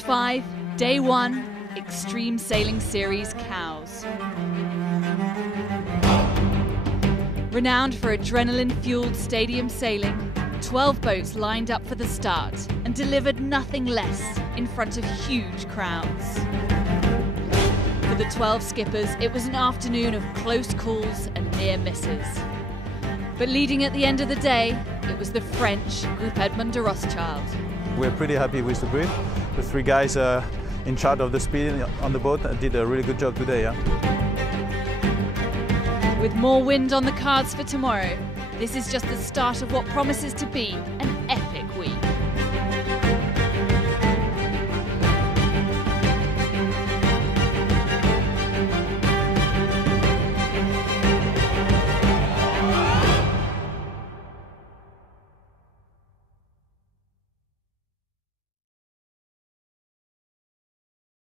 Act 5, Day 1, Extreme Sailing Series Cows. Renowned for adrenaline-fueled stadium sailing, 12 boats lined up for the start and delivered nothing less in front of huge crowds. For the 12 skippers, it was an afternoon of close calls and near misses. But leading at the end of the day, it was the French Groupe Edmond de Rothschild. We're pretty happy with the group. The three guys in charge of the speed on the boat did a really good job today. Yeah? With more wind on the cards for tomorrow, this is just the start of what promises to be an